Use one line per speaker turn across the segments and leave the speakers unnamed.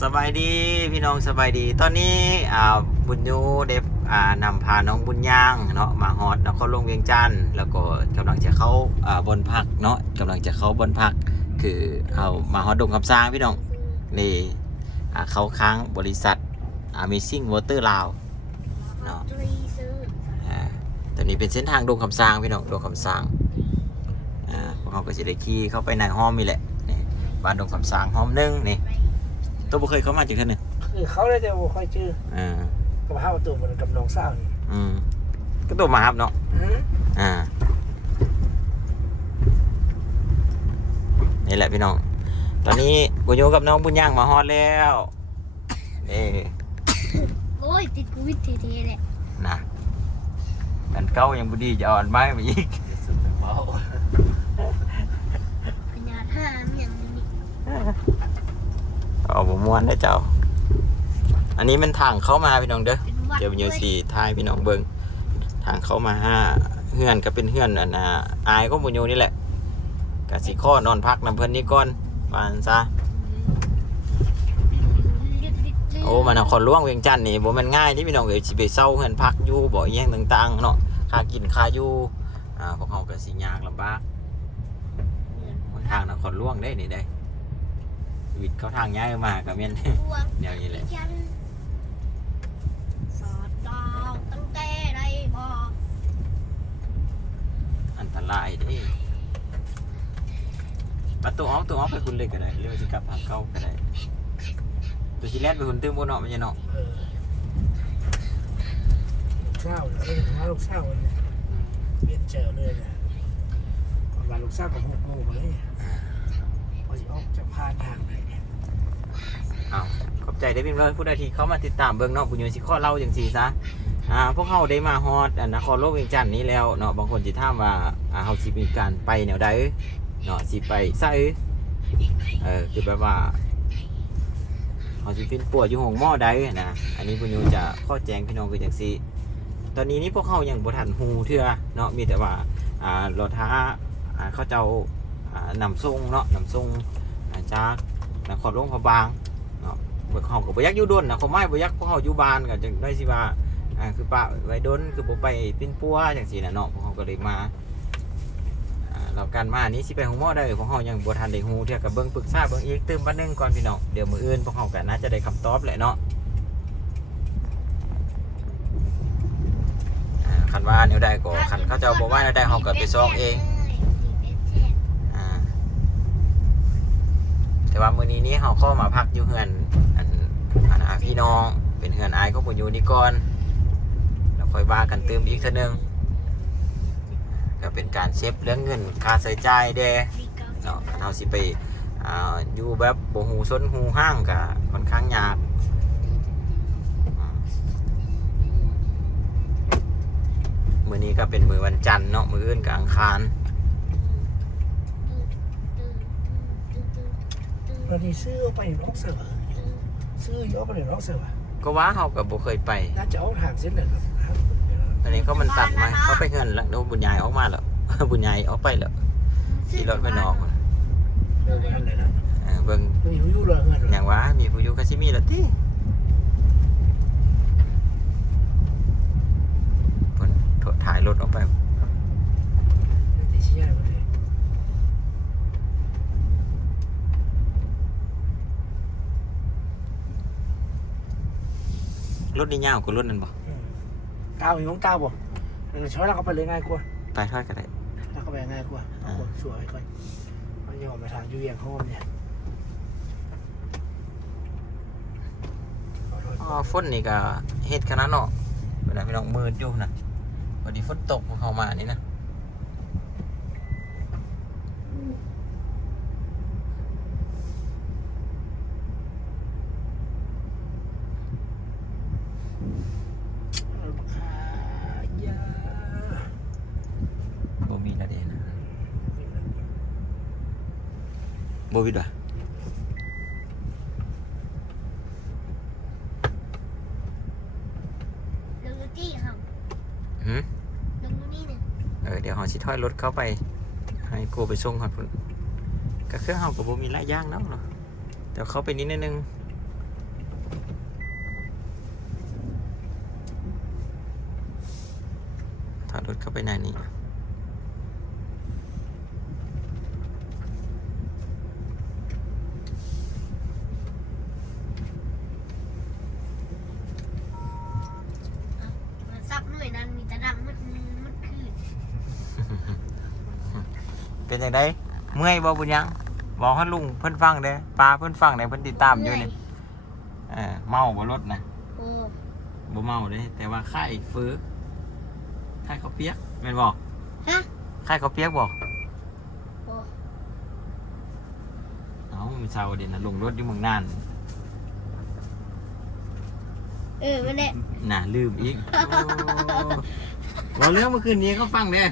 สบายดีพี่น้องสบายดี ตอนนี้อ่าบุญยูได้อ่านำพาน้องบุญย่างเนาะมาฮอดนครหลวงเวียงจันทน์แล้วก็กำลังจะเข้าอ่าบนพักเนาะกำลังจะเข้าบนพัก คือเอามาฮอดดงคำสร้างพี่น้องนี่อ่าเขาค้างบริษัท Amazing Water ลาวเนาะ
ตรีซื้อ
อ่าตอนนี้เป็นเส้นทางดงคำสร้างพี่น้องดงคำสร้างอ่าพวกเขาก็จะได้ขี่เข้าไปในห้อมนี่แหละนี่บ้านดงคำสร้างห้อมหนึงนี่ ตัวบ่เคยเข้ามาจากท่านหนึ่ง
คือเขาเลยแต่ว่าค่อยชื่อ
อ่า
กับห้าวตัวมันกับน้องสาวนี่
อืมก็ตัวมาครับเนาะ
อืม
อ่า นี่แหละพี่น้อง ตอนนี้บุญโยกับน้องบุญย่างมาฮอดแล้วนี่
โอ้ยติดโควิดเท่ๆเลย
นะกันเก้ายังบุดีจะอ่อนไม้ไปอีก
พญาท่ามันอย่างนี้
เอาผมม้วนได้เจ้า อันนี้มันทางเข้ามาพี่น้องเด้อ
เดี๋
ยวบุญโยสีทายพี่น้องเบิงทางเข้ามาห้าเฮือนก็เป็นเฮือนอันนะอายก็บุญโยนี่แหละกะสิข้อนอนพักนำเพิ่นนี่ก่อนวานซะโอ้มันนครหล่วงเวียงจันทน์นี่บ่แมันง่ายที่พี่น้องเอ้ยสิไปเซาเฮือนพักอยู่บ่อแย่งต่างๆเนาะค่ากินค่าอยู่อ่าพวกเขาก็สิยากลำบากทางนครหล่วงได้นี่ได้ วิทย์เขาทางย้ายมาก็แม่นแนวนี้แหละ
สอดดอกตั้งแต่ใดบอก
อันตรายเด้ประตูออกตัวออกไปคุณเลยก็ได้หรือว่าสิกลับทางเข้าก็ได้ตัวสิแล่นไปคุณตื้มบ่เนาะมันจะเนาะ
เออลูกสาวเออหาลูกสาวเลยเบียนเจอเลยนะวันลูกสาวกับหกโมงเลย อจะออกจากพานทางไหนเนี่ย
อ้าวขอบใจได้เป็นเลยผู้ใดที่เข้ามาติดตามเบิ่งนาะบุญโยสิข้อเล่าจังซี่ซะอ่าพวกเขาได้มาฮอดอันนครโลกเวียงจันทน์นี้แล้วเนาะบางคนสิถามว่าอ่าเขาสิมีการไปแนวใดเนาะสิไปไสเออคือแบบว่าเขาสิเป็นปัวอยู่ห้องหม้อใดนะอันนี้คุณโยจะข้อแจ้งพี่น้องคือจังซี่ตอนนี้นี่พวกเขายังบ่ทันฮู้เทื่อเนาะมีแต่ว่าอ่ารถท้าอ่าเขาเจ้า นำส่งเนาะนำส่งอ่าจากนครหลวงพระบางเนาะเขาก็บ่ยากอยู่ดนนะเขาไม่บ่ยากพวกเขาอยู่บ้านก็จังได้สิว่าอ่าคือปะไว้โดนคือผมไปปิ้นปัวอย่างสีน่ะเนาะพวกเขาก็เลยมาเราการมาอันนี้สิไปของหม้อได้พวกเขายังบทันได้ฮู้เท่ากับเบิ่งปรึกษาเบิ่งอีกตื่มวันหนึงก่อนพี่น้องเดี๋ยวมืออื่นพวกเขาก็น่าจะได้คำตอบแหละเนาะอ่าคันว่าแนวใดก็คันเขาเจ้าบ่ว่าแนวใดเฮาก็ไปซอกเองอ่า แต่ว่ามื้อนี้นี่เฮาเข้ามาพักอยู่เฮือนอันอันอาพี่น้อง เป็นเฮือนอายของบ่อยู่นี่ก่อนแล้วค่อยว่ากันเติมอีกเท่านึงก็เป็นการเซฟเรื่องเงินค่าใช้จ่ายเด้เนาะเราสิไปอ่าอยู่แบบโบหูซนหูห้างก็ค่อนข้างยากอืมมือนี้ก็เป็นมือวันจันทร์เนาะมืออื่นกับอังคาร
เราดีซื้อเอาไปน้องเสือซื้อยกไปเลยน้องเสือ
ก็ว่าเขากับบ่เคยไป
น่าจะเอาทางเส้นเลยครับ
อันนี้เขามันตัดมาเขาไปเงินแล้วโดนบุญยายออกมาแล้วบุญยายออกไปแล้วขี่รถไปนอก
เรื่องนั้นเลยนะ
เออเบิ่ง
ไม่รู้อยู่เลยเงิน
อย่างว่ามีผู้อยู่คาซิมีแล้วติเพิ่นโทษถ่ายรถออกไป
แต่ชี้อะไรไม่ได้
รถนี่ยาวกว่ารถนั่นบ่
ก้าวอยู่ของก้าวบ่เราช้อยเราก็ไปเลยง่ายกว่า
ไปทอดก็ได้
แล้วก็ไปง่ายกว่าเอาคนสวยก่อนมันยังออกไปทางยูเวียงเขาเนี่ย
อ๋อฝนนี่ก็เฮ็ดขนาดเนาะเวลาพี่น้องมืดอยู่นะพอดีฝนตกเข้ามานี่นะ COVID ว่ะ
จี้ครับ
หืม
ลงนี่หนึ่ง
เออเดี๋ยวหอชิถอยรถเข้าไป ให้กูไปส่งครับก็เครื่องเฮากับโบมีละย่างแล้วเนาะเดี๋ยวเข้าไปนิดนึง
ถอดรถ
เข้าไปในนี้ เป็นยังไงเมื่อยบ่บุญยังบอกให้ลุงเพิ่นฟังเด้ปลาเพิ่นฟังเด้เพิ่นติดตามอยู่นี่เออเมาบ่รถนะ
โอ้
บ่เมาเด้แต่ว่าค่ายฟื้อค่ายเขาวเปียกแม่นบ่
ฮะ
ค่ายเขาวเปียกบ่
โอ้
เอ้ามันเช้าเด่นนะลงรถอยู่เมืองน่าน
เออมันเนี่ย
น่าลืมอีกโอ้เราเรื่องเมื่อคืนนี้เขาฟังเด้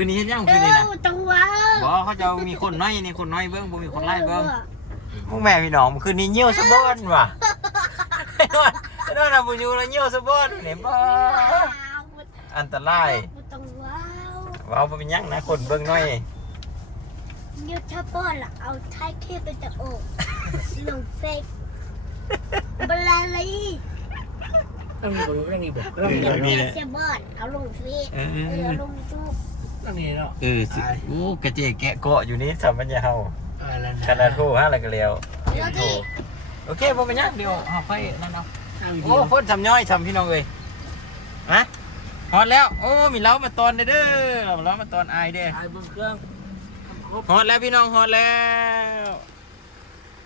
คืนนี้เฮ็ดยัง
เอ
คืนนี้นะ
อจังหวะ
บ่เขาจะเอามีคนน้อยนี่คนน้อยเบิ่งบ่มีคนไล่เบิ่งพวกแม่พี่น้องมันคืนนี้เหี่ยวสะบอนว่ะไอ้นอนไอ้นอนอะบุญยูแล้วเหี่ยวสะบอนเนี่ยบ่อันตราย
จังหวะ
เว้าบ่เป็นหยังนะคนเบิ่งหน่อย
เดี๋ยวถ้าป้อนล่ะเอาท้ายคลิปไปจะโอกลงเฟกบลาลี
ต้องมีบริต้องมีแบบต้องมี
เดี๋ยว
แบบ
แม่เสียบอนเอาลงเฟก
เอ
เออ
อ
เอาลงยูทูบ
ต้ องมีเนาะ
เออสิโอ้กระเจแกะเกาะอยู่นี่สำบัญญาเฮา
เออแล้ว
ขนาดโทรฮะแล้วก็แล้ว
เดี๋ยวที่
โอเคบ่เป็นหยังเดี๋ยวเอาไปนั่นเอา
นั่งดี
โอ้ฝนทำย่อยทำพี่น้องเอ้ยฮะฮอดแล้ว โอ้ มีเล้ามาตอนเด้อเด้อเล้ามาตอนอายเด้อ
ถ่ายบนเครื่องทำครบ
ฮอดแล้วพี่น้องฮอดแล้ว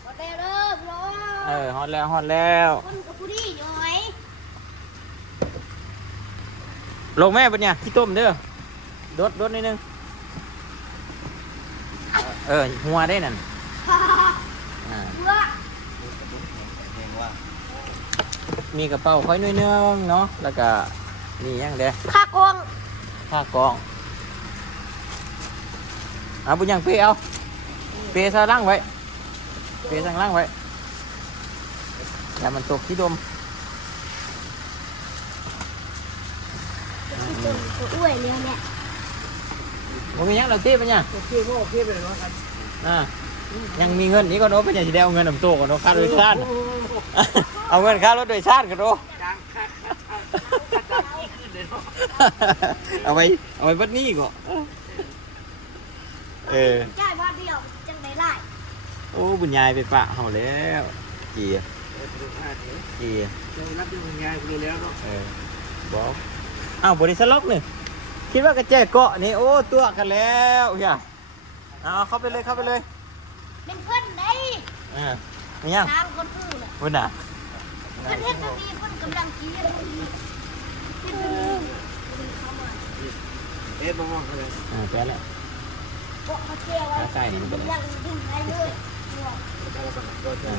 มาเด้อเริ่มรอ
เออฮอดแล้วฮอดแล้ว
คนกับผู้ดีหน่อย
ลงแม่ปะเนี่ยที่ต้มเด้อ ดดดดนิดนึง เออ หัวได้นั่น
ฮ่าฮ่าฮ่า
อ่า
เบื่อ
มีกระเป๋าค่อยน้อยนึงเนาะ แล้วก็นี่ยังเด้
ผ้ากอง
ผ้ากอง เอาบุญยังเปเอา เปซะล่างไว้ เปซางล่างไว้อย่ามันตกที่ดม
จนกูอ้วยเรือเนี่ย
มันมียังเราเต้ปะเนี่ย
โอเคก็โอเคไปเลยว่ากัน
อ่ายังมีเงินนี่ก็โน้ตปะเนี่ยสิได้เอาเงินนำโต๊ะก่อนเนาะค่าโดยสาร
โอ้
น่ะ
โห
เอาเงินค่ารถโดยสารกันโนาะ
จางคักคักคักคักอีกขึ้นเลยเนาะ
เอาไว้เอาไว้บัดนี้ก่อนเออ
จ่ายบ้านเดียวจังไหนไล่
โอ้บุญยายไปปะเฮาแล้วเจีย
เออดูท่าเดี๋ยว
เจีย
เดี๋ยวรับยังไงกูรู้แล้วเนาะ
เออบอกอ้าวบริสล็อกนี่ คิดว่ากระแจเกาะนี่โอ้ตัวกันแล้วเฮียเอาเข้าไปเลยเข้าไปเลย
เป็นเพื่อนได้
เออมียัง
ทางคนอื่นน่ะ
บุญน่ะ
เพื่อนเฮ็ดแบบนี้เพื่อนกำลังกินอยู่เพื่อนเข้ามา
เอ๊ะมามองกันเลย
อ่าแปะแล้ว
บอกเขาเจียวไว้กำลังกินไปเลยบอก
อ่า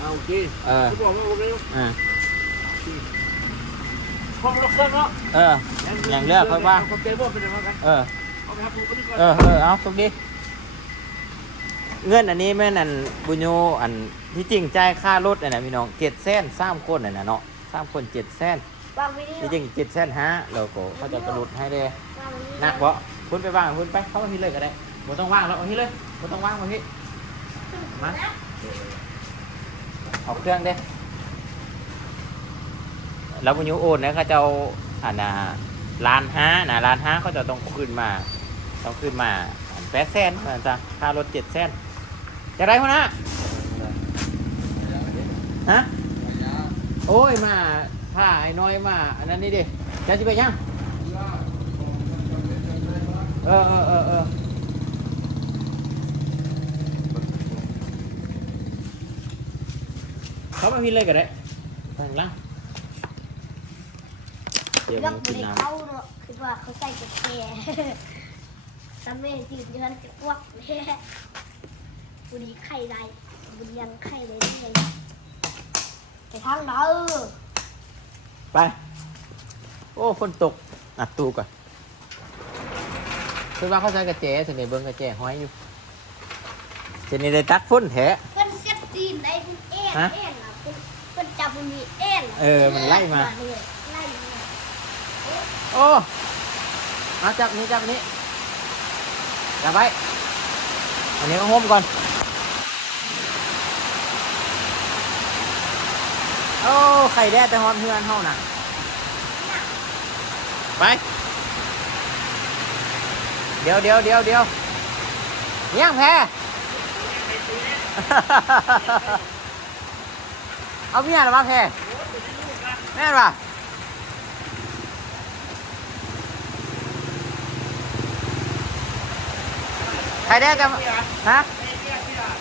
เอาโอเค
เออ
กูบอกว่าผมไม่รู้
อ่า
ห้องรถเครื่องเนาะ
เออ อย่างเลือกค่อยว่า
ผมเจอบอกเป็นยังไงกัน
เออ
เอาไปครับดูกันดีกว่า
เออเออเอาสุกดีเงินอันนี้แม่นอันบุญโยอันที่จริงจ่ายค่ารถอันนะพี่น้องเจ็ดแสนสามคนอันนะเนาะสามคนเจ็ดแสน
วางไว้นี่
ที่จริงเจ็ดแสนห้าเราก็เขาจะกระลุดให้เลย
วางไว้นี่
หนักบ่คุณไปว่างคุณไปเข้ามาที่เลยก็ได้บ่ต้องว่างแล้วเอาที่เลยบ่ต้องว่างมาที่มาเอาเครื่องเด้ แล้วบุญโยโอนนะเขาจะอันน่ะล้านห้านะล้านห้าเขาจะต้องคืนมา ต้องคืนมาแปดแสนนะจ๊ะค่ารถเจ็ดแสนจะได้คนนะฮะโอ้ยมาถ้าไอ้น้อยมา อันนั้นนี่ดิจะสิไปยังเออเออเออเออเขามาพินเลยก็ได้ทางล่าง เดี๋ยว
ยั
มั
ก
น
ษ์
กิน
ใน
น้
เขาเนาะคือว่าเขาใส่กระแกตำเมนที่ยันกระกวักเลยบุรีไข่ไรบุญยังไข่เลยที่ไหนไปทางเด้อำ
ไป โอ้ฝนตกอัดตูก่อนคือว่าเขาใส่กระเจสนิเบิ้งกระเจห้อยอยู่เจนี่ได้ตักฝนแท้
เพิ่อนเซ็ตตีนได้เอ็น
ฮะ
เอ็นอะเพิ่นเพิ่นจับมันมีเอ็น
เออมันไล่มา
เลยไล่มา
โอ้เอาจับนี้จับนี้จับไว้อันนี้ก็ห่มก่อน โอ้ ไข่แดดแต่ฮอนเฮือนเท่าน่ะ ไป เดี๋ยวเดี๋ยวเดี๋ยวเดี๋ยวยังแพ้ เอาเมียหรือมาแพ้ แม่นป่ะ ใครได้จะฮะ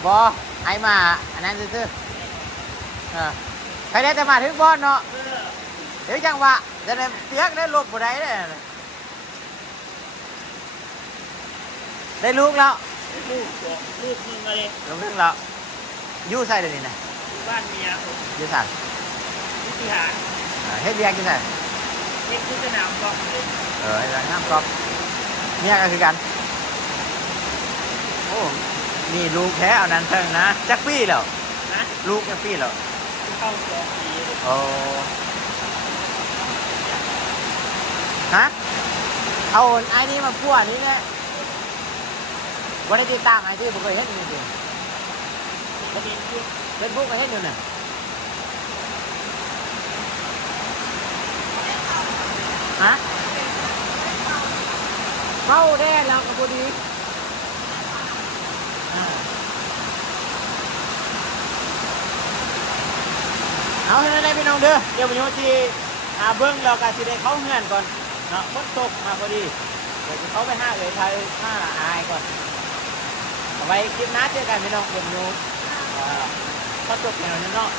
บอไอมา อันนั้นซื่อๆเออใครได้จะมาถึงบอลเนาะเดี๋ยวจังหวะจะได้เสียกได้ลบบ่ได้เลยได้ลูกแล้ว
ลูกลูกมึงมาเลย
ลงเรื่องแล้วอยู่ใส่เดี๋ยวนี้นะ
บ้านเมียผม
อยู่ใส่
ที่หาร
เออเฮ็ดเบียกอยู่ใส่
เด็กที่สนามกอล์ฟเลย
เออไอ้ร้านน้ำก๊อกเมียก็คือกันโอ้นี่ลูกแท้เอานั้นเทิงนะจักปี้แล้ว
นะ
ลูกจักปี้แล้ว
เข้าสองปีเลย
โอ้ฮะเอาไอ้นี่มาพัวนี่เนี่ยวันนี้ติดตามไอ้ที่ผมเคยเห็นจริง
ประเด็นคือ
ๆเฟซบุ๊กก็เห็นอยู่เนี่ยฮะเข้าแน่แล้วกับพอดี เอาให้ได้พี่น้องเด้อเดี๋ยววันนี้ที่หาเบิ้งเราก็สิได้เข้าเฮือนก่อนเนาะฝนตกมาพอดีเดี๋ยวเขาไปห้าเลยไทยห้าอายก่อนเอาไว้คลิปหน้าเจอกันพี่น้องเดี๋ยววันนี้อ่าก็จบแค่นี้เนาะ